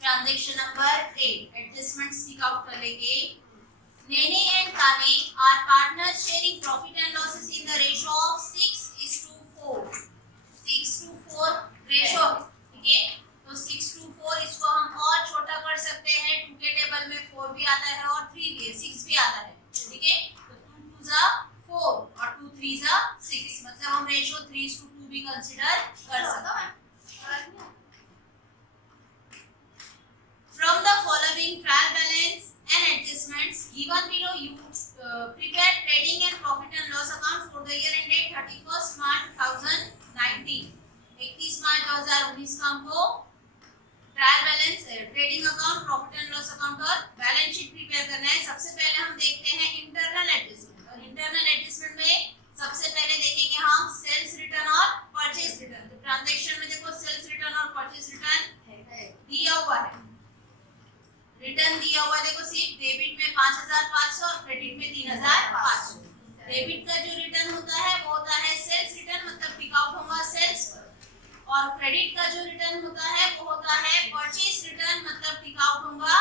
Transaction number 8 adjustments tick out कर लेंगे। Nene and Kane are partners sharing profit and losses in the ratio of 6:4. 6:4 ratio, ठीक है। तो 6:4 इसको हम और छोटा कर सकते हैं। 2 के टेबल में 4 भी आता है और 3 भी है, 6 भी आता है, ठीक है। तो 2 2 जा 4 और 2 3 जा 6, मतलब हम रेशो 3:2 भी कंसीडर कर सकते हैं। From the following trial balance and adjustments given below, you prepare trading and profit and loss account for the year ended 31st March 2019। 31 मार्च 2019 का हमको trial balance, trading account, profit and loss account और balance sheet prepare करना है। सबसे पहले हम देखते हैं इंटरनल एडजस्टमेंट, और इंटरनल एडजस्टमेंट में सबसे पहले देखेंगे हम सेल्स रिटर्न और परचेज रिटर्न। तो ट्रांजैक्शन में देखो सेल्स रिटर्न और परचेज रिटर्न दिया हुआ है। रिटर्न दिया हुआ देखो, सिर्फ डेबिट में 5500 और क्रेडिट में 3500। डेबिट का जो रिटर्न होता है वो होता है सेल्स रिटर्न, मतलब टिक आउट होगा सेल्स पर, और क्रेडिट का जो रिटर्न होता है वो होता है परचेज रिटर्न, मतलब टिक आउट होगा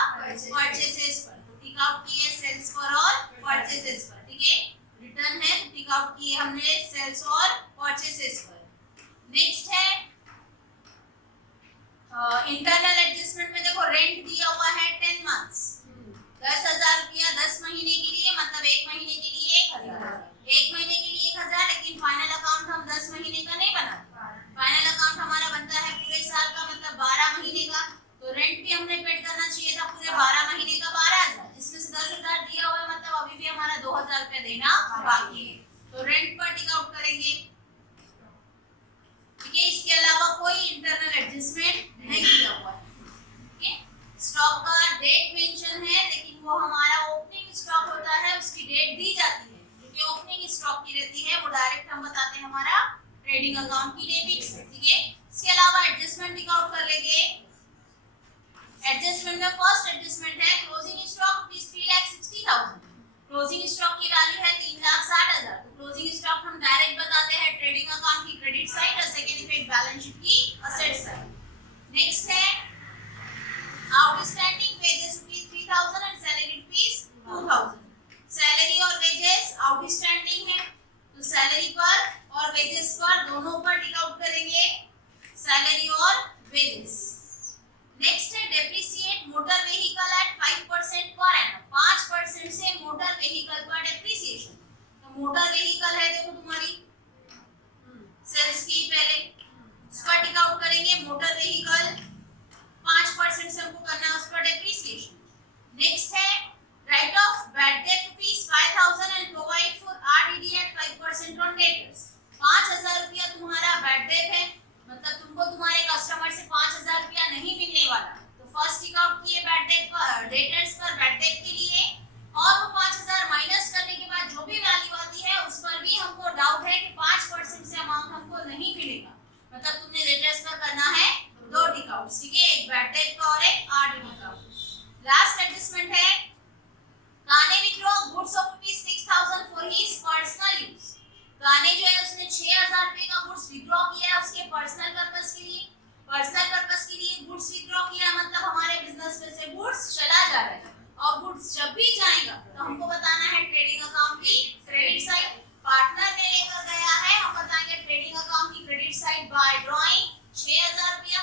परचेसेस पर। तो टिक आउट किए सेल्स पर और परचेसेस पर, ठीक है। रिटर्न है तो टिक आउट किए हमने सेल्स और परचेसेस पर। नेक्स्ट है इंटरनल एडजस्टमेंट में देखो रेंट दिया हुआ है 10 मंथ्स, 10,000 रुपया 10 महीने के लिए, मतलब 1 महीने के लिए 1,000, 1 महीने के लिए 1,000। लेकिन फाइनल अकाउंट हम 10 महीने का नहीं बनाते, फाइनल अकाउंट हमारा बनता है पूरे साल का, मतलब 12 महीने का। तो रेंट भी हमने पेड करना चाहिए था पूरे 12 महीने का 12,000, इसमें से 10,000 दिया हुआ है, मतलब अभी भी हमारा 2,000 रुपया देना बाकी है। तो रेंट पर टिक आउट करेंगे, ठीक है। इसके अलावा कोई इंटरनल एडजस्टमेंट नहीं दिया हुआ है, ठीक है। स्टॉक का डेट मेंशन है, लेकिन वो हमारा ओपनिंग स्टॉक होता है, उसकी डेट दी जाती है, क्योंकि ओपनिंग स्टॉक की रहती है, वो डायरेक्ट हम बताते हैं हमारा ट्रेडिंग अकाउंट की डेबिट से, ठीक है। इसके अलावा एडजस्टमेंट टिक आउट कर लेंगे। एडजस्टमेंट में फर्स्ट एडजस्टमेंट है क्लोजिंग स्टॉक ₹3,60,000। क्लोजिंग स्टॉक की वैल्यू है 3,60,000। तो क्लोजिंग स्टॉक हम डायरेक्ट बताते हैं ट्रेडिंग अकाउंट की क्रेडिट साइड और सेकंड इफेक्ट बैलेंस शीट की असेट साइड। नेक्स्ट है outstanding wages ₹3,000 and salary ₹2,000। Salary और वेजेस आउटस्टैंडिंग है, तो सैलरी पर और वेजेस पर दोनों पर टिक आउट करेंगे, सैलरी और वेजेस। नेक्स्ट है डेप्रिसिएट मोटर व्हीकल एट 5% पर एनम, 5% से मोटर व्हीकल पर डेप्रिसिएशन। तो मोटर व्हीकल है देखो तुम्हारी सेल्स की, पहले उसका टिक आउट करेंगे। मोटर व्हीकल 5% से हमको करना है उस पर डेप्रिसिएशन। नेक्स्ट है write off bad debt ₹5,000 and provide for RDD at 5% on debtors. 5,000 रुपया तुम्हारा बैड डेट है, मतलब तुमको तुम्हारे कस्टमर से 5,000 रुपया नहीं मिलने वाला। तो फर्स्ट टिक आउट किए बैड डेट पर, डेटर्स पर बैड डेट के लिए, और वो 5,000 माइनस करने के बाद जो भी वैल्यू आती है उस पर भी हमको डाउट है कि 5% से अमाउंट हमको नहीं मिलेगा, मतलब तुमने डेटर्स पर करना है 2 टिक आउट, ठीक है, एक बैड डेट का और एक आरडीडी का। लास्ट एडजस्टमेंट है काने withdraw goods of ₹6,000 for his personal use. काने जो है उसने 6,000 रुपए का गुड्स विथड्रॉ किया है उसके पर्सनल पर्पस के लिए। पर्सनल पर्पस के लिए गुड्स विथड्रॉ किया, मतलब हमारे बिजनेस में से गुड्स चला जा रहा है, और गुड्स जब भी जाएगा तो हमको बताना है ट्रेडिंग अकाउंट की क्रेडिट साइड। पार्टनर ने लेकर गया है, हम बताएंगे ट्रेडिंग अकाउंट की क्रेडिट साइड बाय ड्राइंग 6,000 रुपया,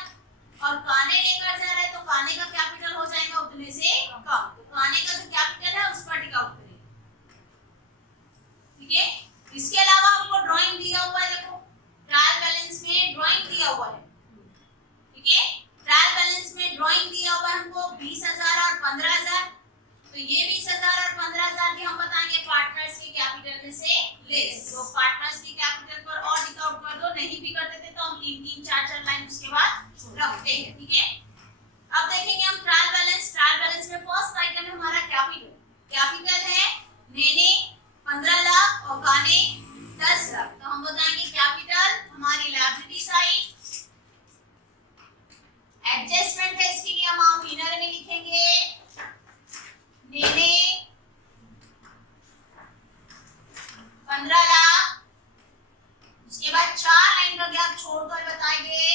और काने लेकर जा रहा है तो काने का कैपिटल हो जाएगा उतने से कम। तो काने का जो कैपिटल है उस पर टिक आउट करेंगे, ठीक है। इसके अलावा हमको ड्राइंग दिया हुआ है, देखो ट्रायल बैलेंस में ड्राइंग दिया हुआ है, ठीक है। ट्रायल बैलेंस में ड्राइंग दिया हुआ है हमको 20,000 और 15,000। तो ये 20,000 और 15,000 भी हम बताएंगे पार्टनर्स के कैपिटल में से लेस। तो पार्टनर्स के कैपिटल पर और टिक आउट कर दो, नहीं भी करते थे तो हम 3-3, 4-4 लाइन उसके बाद रखते हैं, ठीक है। अब देखेंगे हम ट्रायल बैलेंस। ट्रायल बैलेंस में फर्स्ट आइटम है हमारा कैपिटल। कैपिटल है नेने 15 लाख और काने 10 लाख। तो हम बताएंगे कैपिटल हमारी लायबिलिटी साइड। एडजस्टमेंट है, इसके लिए हम इनर में लिखेंगे नेने 15 लाख, उसके बाद 4 लाइन का गैप छोड़कर बताएंगे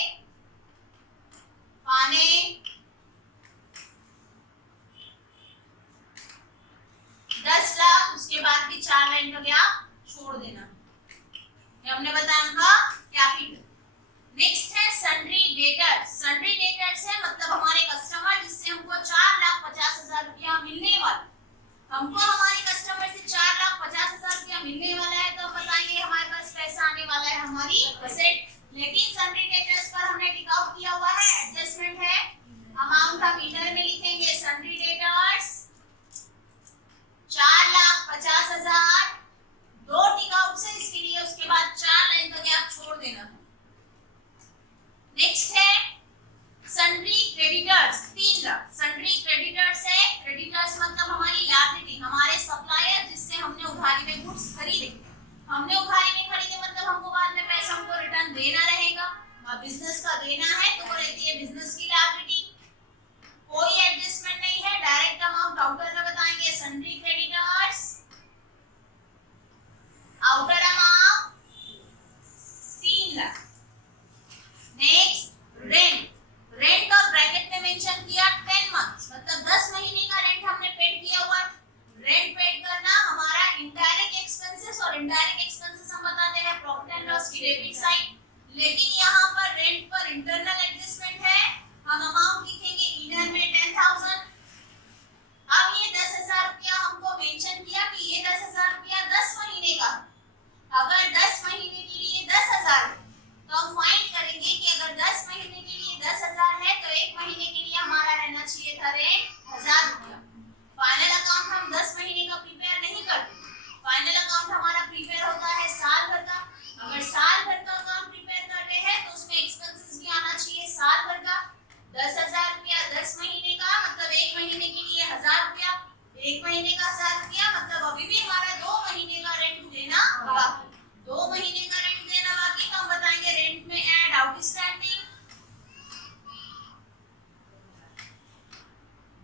1 महीने का 1000 रुपया, मतलब अभी भी हमारा 2 महीने का रेंट देना बाकी। 2 महीने का रेंट देना बाकी, तो हम बताएंगे रेंट में ऐड आउटस्टैंडिंग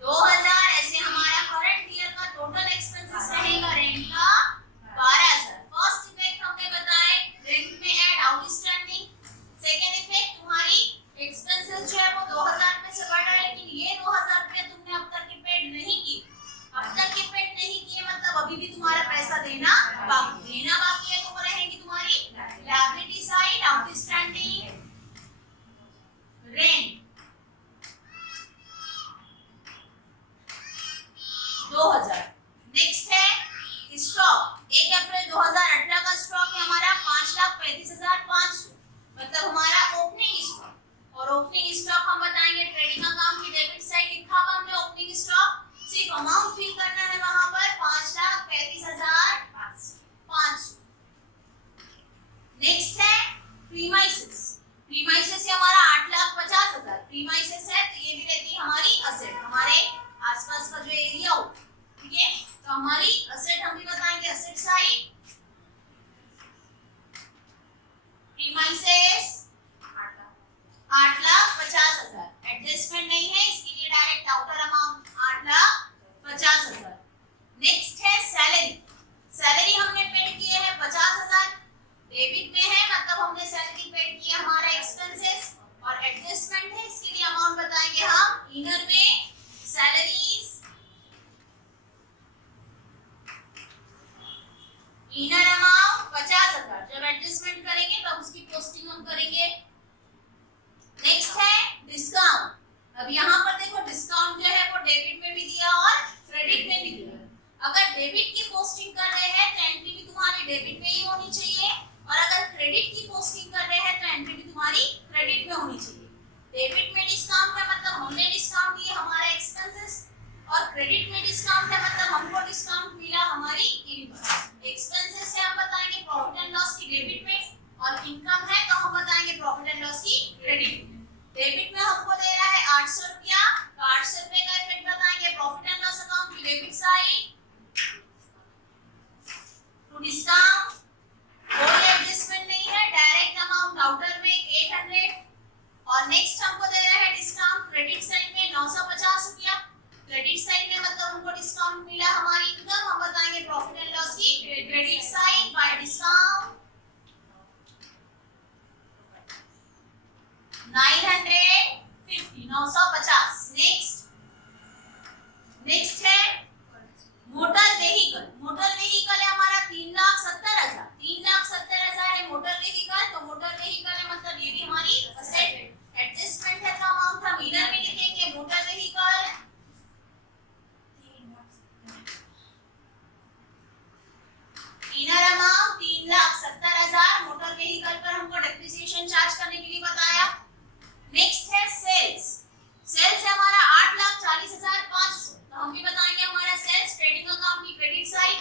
2000। ऐसे हमारा करंट ईयर का टोटल एक्सपेंसेस रहेगा रेंट का 12000। फर्स्ट इफेक्ट हमने बताए रेंट में ऐड आउटस्टैंडिंग। सेकंड इफेक्ट तुम्हारी एक्सपेंसेस जो है वो 2000 रुपए से बढ़ रहा है, लेकिन ये 2000 रुपए तुमने अब तक के पेड नहीं की। अब तक के पेड नहीं किए मतलब अभी भी तुम्हारा पैसा देना बाकी है, तो वो रहेगी तुम्हारी liability side outstanding rent 2000। Next है स्टॉक। 1 अप्रैल 2018 का स्टॉक है हमारा 5,35,500, मतलब हमारा ओपनिंग स्टॉक। और ओपनिंग स्टॉक हम बताएंगे ट्रेडिंग अकाउंट की डेबिट साइड लिखा हुआ हमने ओपनिंग स्टॉक, सिर्फ अमाउंट फिल करना है वहां पर 5,35,500। नेक्स्ट है प्रीमाइसेस। प्रीमाइसेस से हमारा 8,50,000 प्रीमाइसेस है, तो ये भी रहती है हमारी असेट, हमारे आसपास का जो एरिया हो, ठीक है। तो हमारी असेट हम भी बताएंगे असेट साइड प्रीमाइसेस 8,50,000। एडजस्टमेंट नहीं है, इसके लिए डायरेक्ट आउटर अमाउंट 8,50,000। नेक्स्ट है सैलरी। सैलरी हमने पेड किए हैं 50,000, डेबिट में है मतलब हमने सैलरी पेड किया हमारा एक्सपेंसेस। और एडजस्टमेंट है, इसके लिए अमाउंट बताएंगे हम इनर में सैलरीज इनर अमाउंट 50,000। जब एडजस्टमेंट करेंगे तब उसकी पोस्टिंग हम करेंगे। नेक्स्ट है डिस्काउंट। अब यहाँ पर देखो डिस्काउंट जो है वो डेबिट में भी दिया और क्रेडिट में भी दिया। अगर डेबिट की पोस्टिंग कर रहे हैं तो एंट्री भी तुम्हारी डेबिट में ही होनी चाहिए, और अगर क्रेडिट की पोस्टिंग कर रहे हैं तो एंट्री भी तुम्हारी क्रेडिट में होनी चाहिए। डेबिट में डिस्काउंट है मतलब हमने डिस्काउंट दिए हमारे एक्सपेंसेस, और क्रेडिट में डिस्काउंट है मतलब हमको डिस्काउंट मिला हमारी इनकम। एक्सपेंसेस है हम बताएंगे प्रॉफिट एंड लॉस की डेबिट में, और इनकम है तो हम बताएंगे प्रॉफिट एंड लॉस की क्रेडिट में। डेबिट में हमको दे रहा है 800 रुपया, तो 800 रुपए का इफेक्ट बताएंगे प्रॉफिट एंड लॉस अकाउंट की डेबिट साइड टू डिस्काउंट। कोई एडजस्टमेंट नहीं है, डायरेक्ट अमाउंट आउटर में 800। और नेक्स्ट हमको दे रहा है डिस्काउंट क्रेडिट साइड में 950 रुपया। क्रेडिट साइड में मतलब हमको डिस्काउंट मिला हमारी इनकम, हम बताएंगे प्रॉफिट एंड लॉस की credit side by discount 950 950। Next है मोटर व्हीकल। मोटर व्हीकल है हमारा 3,70,000 3,70,000 है मोटर व्हीकल। तो मोटर व्हीकल है मतलब ये भी हमारी असेट। एडजस्टमेंट है तो अमाउंट हम इनर में लिखेंगे motor vehicle inner amount 3,70,000। Motor vehicle पर हमको डेप्रिसिएशन चार्ज करने के लिए बताया। नेक्स्ट है सेल्स। सेल्स है हमारा 8,40,500, तो हम भी बताएंगे हमारा सेल्स ट्रेडिंग अकाउंट की क्रेडिट साइड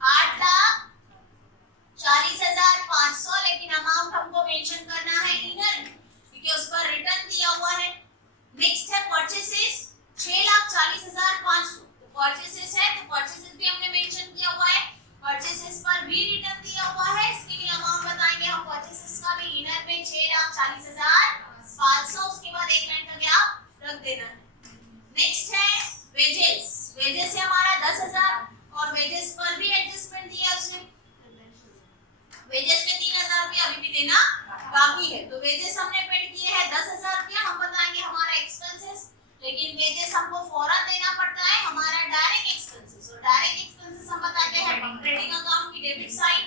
8,40,500, लेकिन अमाउंट हमको मेंशन करना है इनर में क्योंकि उस पर रिटर्न दिया हुआ है। नेक्स्ट है परचेसेस 6,40,500, तो परचेसेस है तो परचेसेस भी हमने मेंशन किया हुआ है, परचेसेस पर भी रिटर्न दिया हुआ है, इसके लिए अमाउंट बताएंगे हम परचेसेस का भी इनर में 6,40,500। उसके बाद एक लाइन का गैप रख देना है। नेक्स्ट है वेजेस। वेजेस है हमारा 10,000 और वेजेस पर भी एडजस्टमेंट दिया उसने। वेजेस में 3,000 रुपया अभी भी देना बाकी है, तो वेजेस हमने पेड किए हैं 10,000 रुपया। हम बताएंगे हमारा एक्सपेंसेस, लेकिन वेजेस हमको फौरन देना पड़ता है हमारा डायरेक्ट एक्सपेंसेस, और डायरेक्ट एक्सपेंसेस हम बताते हैं ट्रेडिंग अकाउंट की डेबिट साइड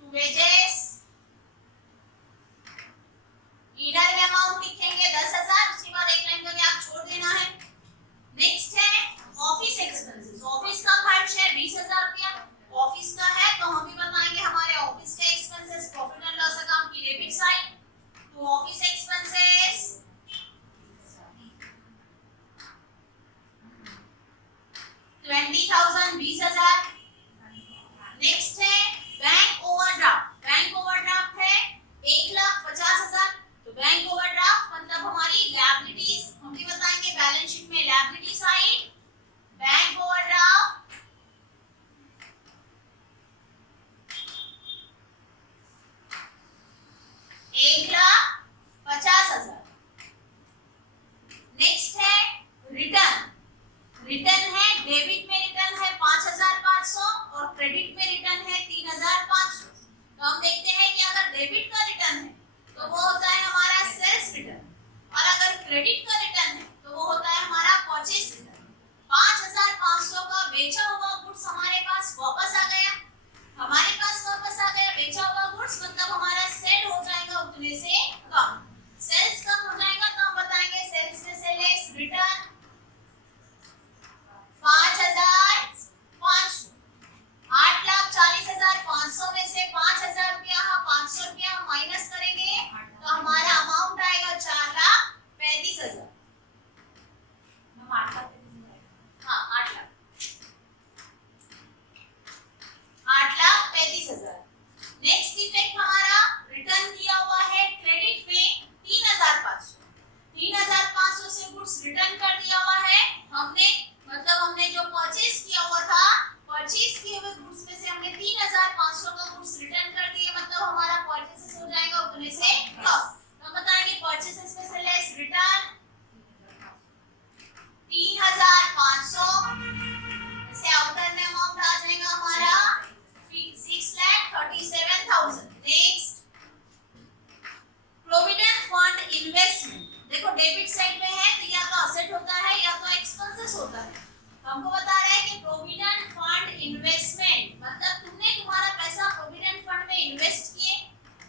टू वेजेस इनर में अमाउंट लिखेंगे 10,000। उसके बाद एक लाइन का गैप छोड़ देना है। नेक्स्ट है ऑफिस एक्सपेंसेस। ऑफिस का खर्च है 20,000 रुपया। ऑफिस का है तो हम भी बताएंगे हमारे ऑफिस के expenses profit and loss account की डेबिट साइड। तो ऑफिस क्रेडिट का रिटर्न है तो वो होता है हमारा परचेज रिटर्न। 5500 का बेचा हुआ गुड्स हमारे पास वापस आ गया, बेचा हुआ गुड्स मतलब हमारा सेल हो जाएगा उतने से कम। सेल्स कम हो जाएगा तो हम बताएंगे सेल्स में से लेस रिटर्न 5500। 8,40,500 में से 5,000 रुपया 500 रुपया माइनस करेंगे तो हमारा अमाउंट आएगा 4,35,000। हाँ 8,35,000। नेक्स्ट इफेक्ट हमारा रिटर्न दिया हुआ है क्रेडिट में 3,500। 3,500 से गुड्स रिटर्न कर दिया हुआ है हमने, मतलब हमने जो परचेज किया हुआ था, परचेज किए हुए गुड्स में से हमने 3,500 का गुड्स रिटर्न कर दिए, मतलब हमारा परचेसेस हो जाएगा उतने से कम। तो हम बताएंगे परचेसेस में से लेस रिटर्न 3,500 से आउटर में अमाउंट आ जाएगा हमारा 6,37,000। Next provident fund investment. देखो डेबिट साइड में है तो या तो असेट होता है या तो एक्सपेंसेस होता है। हमको बता रहा है कि प्रोविडेंट फंड इन्वेस्टमेंट मतलब तुमने तुम्हारा पैसा प्रोविडेंट फंड में इन्वेस्ट किए,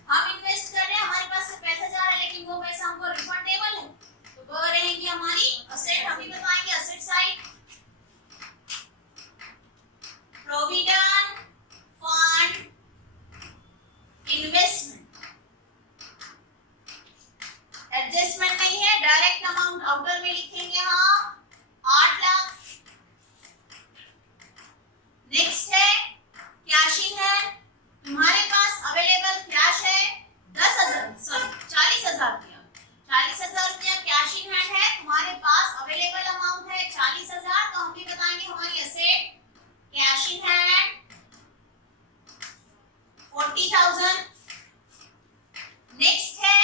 हम इन्वेस्ट कर रहे हैं, हमारे पास से पैसा जा रहा है लेकिन वो पैसा हमको रिफंडेबल है तो वो रहेगी हमारी असेट। हम भी बताएंगे asset side provident fund investment. Adjustment नहीं है, डायरेक्ट अमाउंट आउटर में लिखेंगे हम 8 लाख। नेक्स्ट है कैशिंग है, तुम्हारे पास अवेलेबल कैश है 40,000 रुपया। 40,000 रुपया कैशिंग हैंड है तुम्हारे पास, अवेलेबल अमाउंट है 40,000 तो हम भी बताएंगे हमारी असेट कैशिंग हैंड 40,000। नेक्स्ट है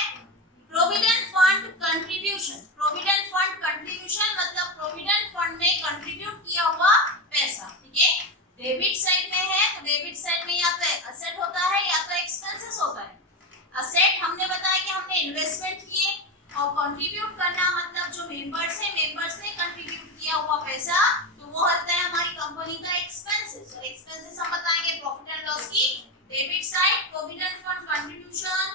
provident fund contribution. Provident fund contribution मतलब प्रोविडेंट फंड में कंट्रीब्यूट किया हुआ पैसा, ठीक है। डेबिट साइड में है तो डेबिट साइड में या तो असेट होता है या तो एक्सपेंसेस होता है। असेट हमने बताया कि हमने इन्वेस्टमेंट किए और कंट्रीब्यूट करना मतलब जो मेंबर्स है, मेंबर्स ने कंट्रीब्यूट किया हुआ पैसा तो वो होता है हमारी कंपनी का एक्सपेंसेस। और एक्सपेंसेस हम बताएंगे प्रॉफिट एंड लॉस की debit side provident fund contribution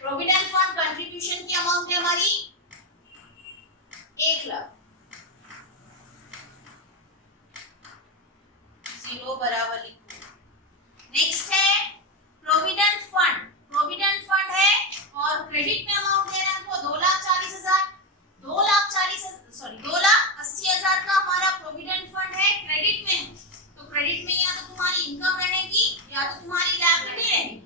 provident fund contribution की अमाउंट है हमारी 1 लाख। 0 बराबर लिखो। नेक्स्ट है प्रोविडेंट फंड। प्रोविडेंट फंड है और क्रेडिट में अमाउंट देना है हमको 2,40,000। 2,80,000 का हमारा प्रोविडेंट फंड है क्रेडिट में, तो क्रेडिट में या तो तुम्हारी इनकम रहेगी या तो तुम्हारी लायबिलिटी रहेगी।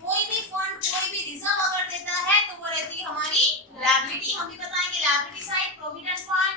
कोई भी फंड कोई भी रिजर्व अगर देता है तो वो रहती है हमारी लायबिलिटी। हम भी बताएंगे liability side provident fund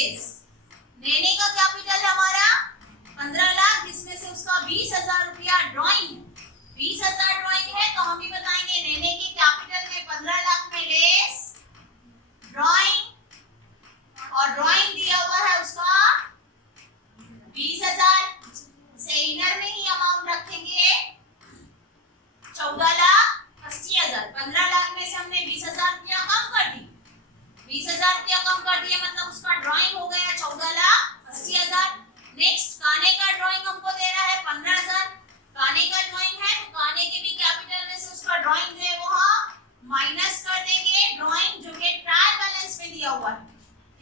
less. नेने का कैपिटल हमारा 15 लाख, जिसमें से उसका 20,000 रुपया ड्राइंग है। 20,000 ड्राइंग है तो हम भी बताएंगे नेने के कैपिटल में 15 लाख में लेस ड्राइंग, और ड्राइंग दिया हुआ है उसका 20,000 से इनर में ही अमाउंट रखेंगे 14,80,000। 15 लाख में से हमने 20,000 रुपया कम कर दी, 20,000 रुपया कम कर दिया मतलब उसका ड्राइंग हो गया 14,80,000। नेक्स्ट काने का ड्राइंग हमको दे रहा है 15,000। काने का ड्राइंग है तो काने के भी कैपिटल में से उसका ड्राइंग जो है वहां माइनस कर देंगे ड्राइंग जो कि ट्रायल बैलेंस में दिया हुआ है।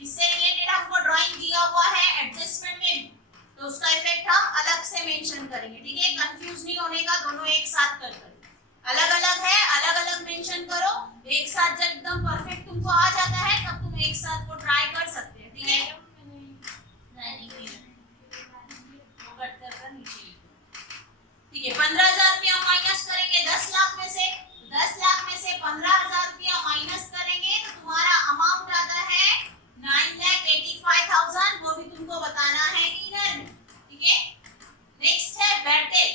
इससे रिलेटेड हमको ड्राइंग दिया हुआ है एडजस्टमेंट में, तो उसका इफेक्ट हम अलग से मेंशन करेंगे। ठीक है, कंफ्यूज नहीं होने का, दोनों एक साथ कर अलग अलग है, अलग अलग मेंशन करो। एक साथ जब एकदम परफेक्ट तुमको आ जाता है तब तुम एक साथ को ट्राई कर सकते हैं। ठीक है, ठीक है। 15,000 रुपया माइनस करेंगे 10 लाख में से, 10 लाख में से 15,000 रुपया माइनस करेंगे तो तुम्हारा अमाउंट आता है 9,85,000। वो भी तुमको बताना है इनर में। ठीक है, नेक्स्ट है बैड डेट।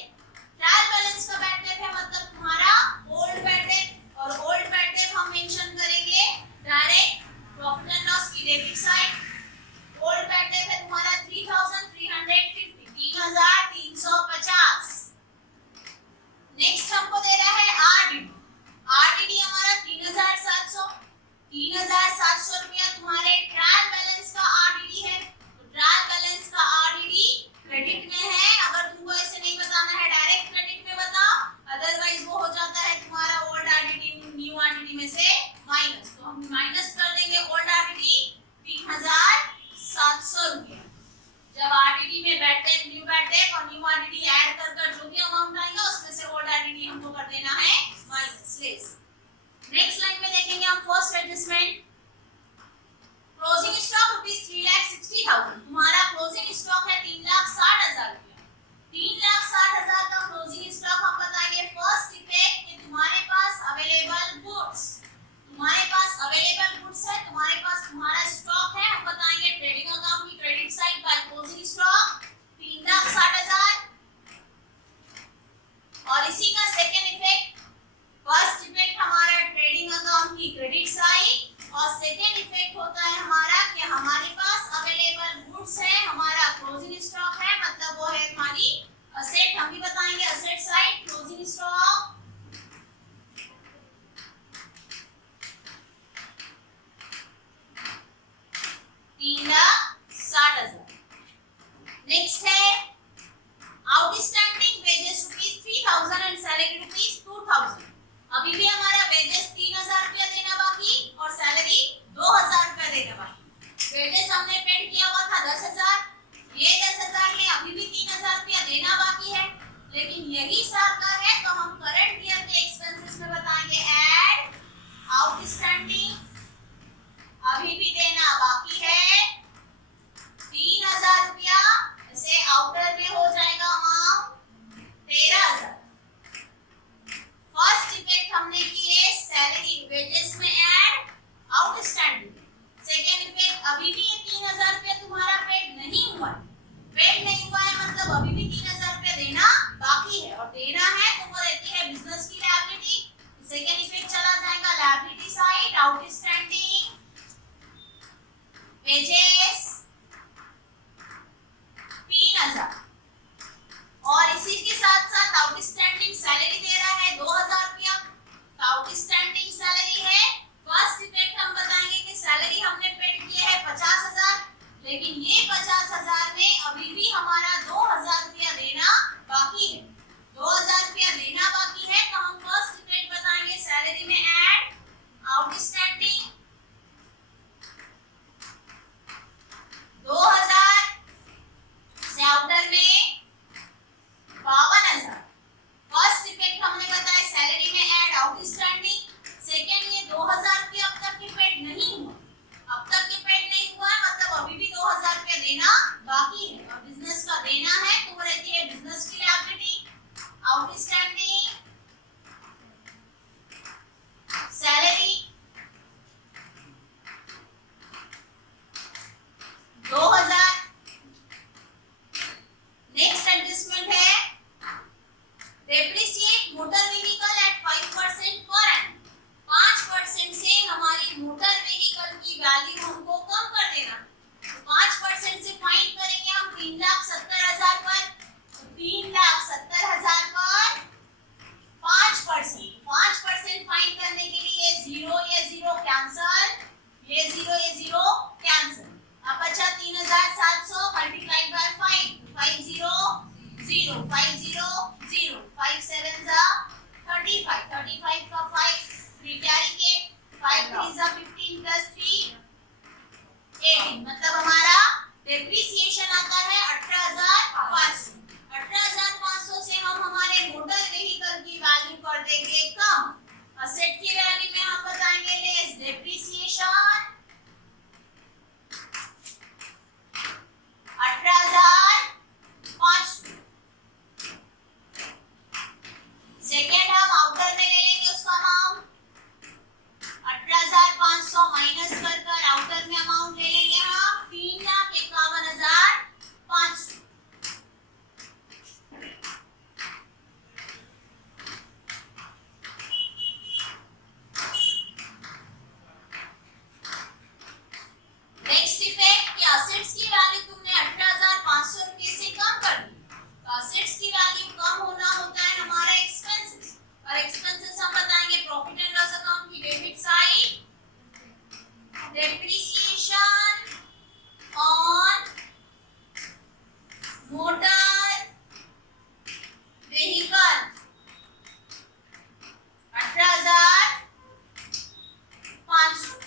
ट्रायल बैलेंस का बैड डेट है मतलब तुम्हारा ओल्ड बैड डेट, और ओल्ड बैड डेट हम मेंशन करेंगे डायरेक्ट प्रॉफिट एंड लॉस की debit side. Old bad debt है तुम्हारा 3,350, 3,350। नेक्स्ट हमको दे रहा है आरडीडी। आरडीडी हमारा 3,700, 3,700 रुपया तुम्हारे ट्रायल बैलेंस का आरडीडी है। तो ट्रायल बैलेंस का आरडीडी क्रेडिट में है। अगर तुमको ऐसे नहीं बताना है डायरेक्ट क्रेडिट में बताओ, अदरवाइज वो हो जाता है तुम्हारा ओल्ड आरडीडी न्यू आरडीडी में से माइनस। तो हम माइनस कर देंगे ओल्ड आरडीडी 3,700 रुपया। जब आरडीडी में bad debt, new bad debt और न्यू आरडीडी ऐड कर जो भी अमाउंट आएगा उसमें से ओल्ड आरडीडी हमको कर देना है माइनस लेस। नेक्स्ट लाइन में देखेंगे हम first adjustment. Closing stock rupees 3,60,000। तुम्हारा क्लोजिंग स्टॉक है 3,60,000 रुपया। 3,60,000 का क्लोजिंग स्टॉक हम बताएंगे फर्स्ट इफेक्ट कि तुम्हारे पास अवेलेबल गुड्स, तुम्हारे पास अवेलेबल गुड्स है, तुम्हारे पास तुम्हारा स्टॉक है। हम बताएंगे ट्रेडिंग अकाउंट की credit side by closing stock 3,60,000। और इसी का सेकंड इफेक्ट, फर्स्ट इफेक्ट हमारा ट्रेडिंग अकाउंट की क्रेडिट साइड, और सेकंड इफेक्ट होता है हमारा कि हमारे पास अवेलेबल गुड्स है, हमारा क्लोजिंग स्टॉक है, मतलब वो है हमारी असेट। हम भी बताएंगे asset side closing stock 3,60,000। Next है outstanding wages rupees 3,000 and salary rupees 2,000। अभी भी हमारा वेजेस 3,000 रुपया देना बाकी और सैलरी 2,000 रुपया देना बाकी। वेजेस हमने पेड किया हुआ था 10,000, ये 10,000 में अभी भी 3,000 रुपया देना बाकी है। लेकिन यही साल का है तो हम करंट ईयर के एक्सपेंसेस में बताएंगे ऐड आउटस्टैंडिंग, अभी भी देना बाकी है 3,000 रुपया। ऐसे आउटर में हो जाएगा अमाउंट 13,000। फर्स्ट इफेक्ट हमने किए सैलरी वेजेस में ऐड आउटस्टैंडिंग। सेकंड इफेक्ट अभी भी ये 3,000 रुपया तुम्हारा पेड नहीं हुआ है। पेड नहीं हुआ है मतलब अभी भी 3,000 रुपया देना बाकी है, और देना है तो वो रहती है बिजनेस की लायबिलिटी। सेकंड इफेक्ट चला जाएगा लायबिलिटी साइड आउटस्टैंडिंग वेजेस 3,000, और इसी के साथ साथ आउटस्टैंडिंग सैलरी दे रहा है 2,000 रुपया। तो आउटस्टैंडिंग सैलरी है, फर्स्ट इफेक्ट हम बताएंगे कि सैलरी हमने पेड किए है 50,000, लेकिन ये 50,000 में अभी भी हमारा 2,000 रुपया देना बाकी है। 2,000 रुपया देना बाकी है तो हम फर्स्ट इफेक्ट बताएंगे सैलरी में ऐड आउटस्टैंडिंग 2,000 से आउटर में 52,000। फर्स्ट इफेक्ट हमने बताया सैलरी में ऐड आउटस्टैंडिंग। सेकंड ये 2,000 रुपया अब तक के पेड नहीं हुआ, अब तक के पेड नहीं हुआ मतलब अभी भी 2,000 रुपया देना बाकी है, और बिजनेस का देना है तो वो रहती है बिजनेस की लायबिलिटी आउटस्टैंडिंग सैलरी ये जीरो कैंसिल। अब बचा 3700 मल्टीप्लाइड बाय 5, 5 0 0 5 0 0 5 7 जा 35, 35 का 5 3 कैरी के 5 3 जा 15 प्लस 3 18, मतलब हमारा डेप्रिसिएशन आता है 18,500। 18,500 से हम हमारे मोटर व्हीकल की वैल्यू कर देंगे कम। असेट की वैल्यू में हम बताएंगे लेस डेप्रिसिएशन 18,500। सेकेंड हम आउटर में ले लेंगे उसका अमाउंट 18,500 माइनस कर आउटर में अमाउंट ले लेंगे हम 3,51,500। नेक्स्ट इफेक्ट कि असेट्स की वैल्यू तुमने 18,500 रुपए से कम कर दी, तो असेट्स की वैल्यू कम होना होता है हमारा एक्सपेंसेस, और एक्सपेंसेस हम बताएंगे प्रॉफिट एंड लॉस अकाउंट की debit side depreciation on motor vehicle 18,500।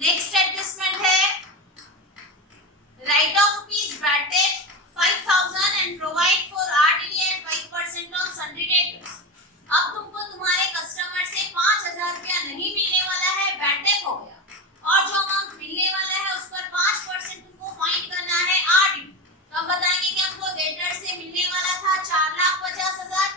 Next adjustment है write off rupees bad debt 5,000 and provide for RDD at 5% on sundry debtors। अब तुमको तुम्हारे कस्टमर से 5,000 रुपया नहीं मिलने वाला है, बैड डेट हो गया, और जो अमाउंट मिलने वाला है उस पर 5% तुमको फाइंड करना है RDD। तो हम बताएंगे कि हमको डेटर से मिलने वाला था 4,50,000,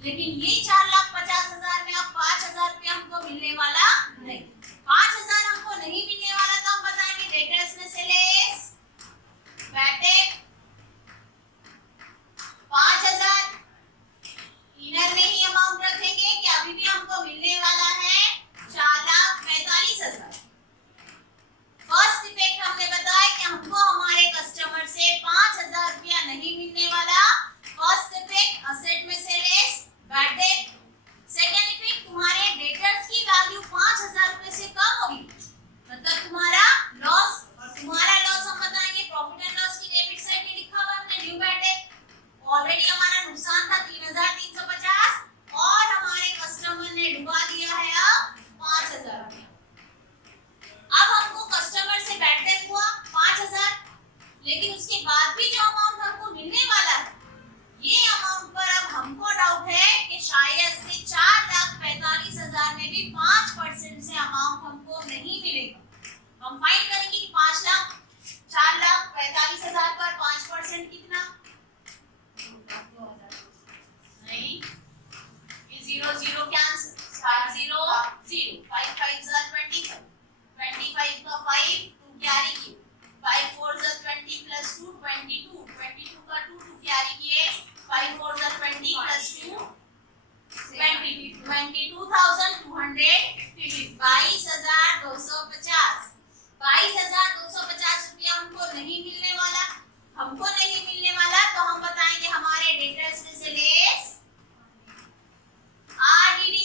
लेकिन ये 4,50,000 में अब 5,000 रुपया हमको मिलने वाला नहीं। 5,000 हमको नहीं मिलने वाला, तो हम बताएंगे डेटर्स में से लेस बैड डेट 5,000। इनर में ही अमाउंट रखेंगे कि अभी भी हमको मिलने वाला है 4,45,000। फर्स्ट इफेक्ट हमने बताया कि हमको हमारे कस्टमर से 5,000 रुपया नहीं मिलने वाला। फर्स्ट इफेक्ट असेट में से less bad debt. Second effect तुम्हारे डेटर्स की वैल्यू 5,000 रुपए से कम होगी, मतलब तुम्हारा लॉस, और तुम्हारा लॉस हम बताएंगे प्रॉफिट एंड लॉस की डेबिट साइड में लिखा हुआ हमने न्यू बैड डेट। ऑलरेडी हमारा नुकसान था 3,350 और हमारे कस्टमर ने डुबा दिया है अब 5,000 रुपया। अब हमको कस्टमर से बैड डेट हुआ 5,000, लेकिन उसके बाद भी जो अमाउंट हमको मिलने वाला है, ये अमाउंट पर अब हमको डाउट है कि शायद से 4,45,000 में भी 5% से अमाउंट हमको नहीं मिलेगा। हम फाइंड करेंगे कि 4,45,000 पर 5% कितना, नहीं, ये 0 0 कैंसिल, 5 0 0 5 5 जा 25, 25 का 5 2 कैरी किए, 5 4 जा 20 प्लस 2 22, 22 का 2 2 कैरी किए, 5 4 जा 20 प्लस 2 20, 22,250, 22,250। 22,250 रुपया हमको नहीं मिलने वाला, तो हम बताएंगे हमारे डेटर्स में से लेस RDD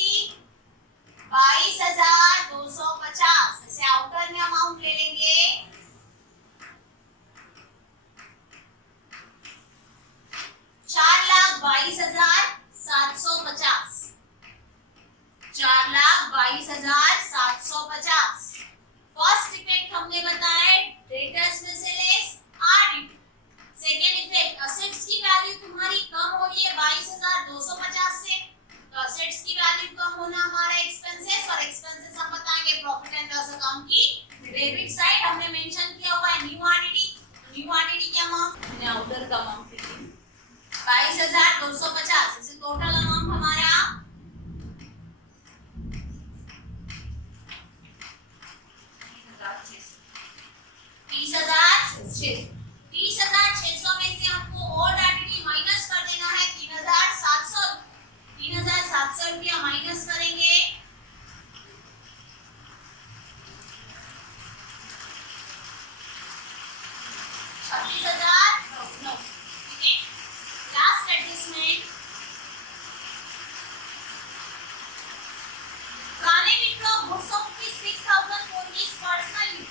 22,250। ऐसे आउटर में अमाउंट ले लेंगे 4,22,750, 4,22,750। फर्स्ट इफेक्ट हमने बताया डेटर्स में से less RDD। Second effect assets की वैल्यू तुम्हारी कम हो रही है 22,250 से, तो असेट्स की वैल्यू कम होना हमारा एक्सपेंसेस, और एक्सपेंसेस हम बताएंगे प्रॉफिट एंड लॉस अकाउंट की डेबिट साइड। हमने मेंशन किया हुआ है न्यू RDD, न्यू RDD का अमाउंट हमने आउटर का अमाउंट लिखा 22,250। इसे टोटल अमाउंट हमारा 30,600। 30,600 में से हमको और RDD माइनस कर देना है 3,700। 3,700 रुपया माइनस करेंगे 36,000। ठीक है, last adjustment notes of rupees 6,000 for his personal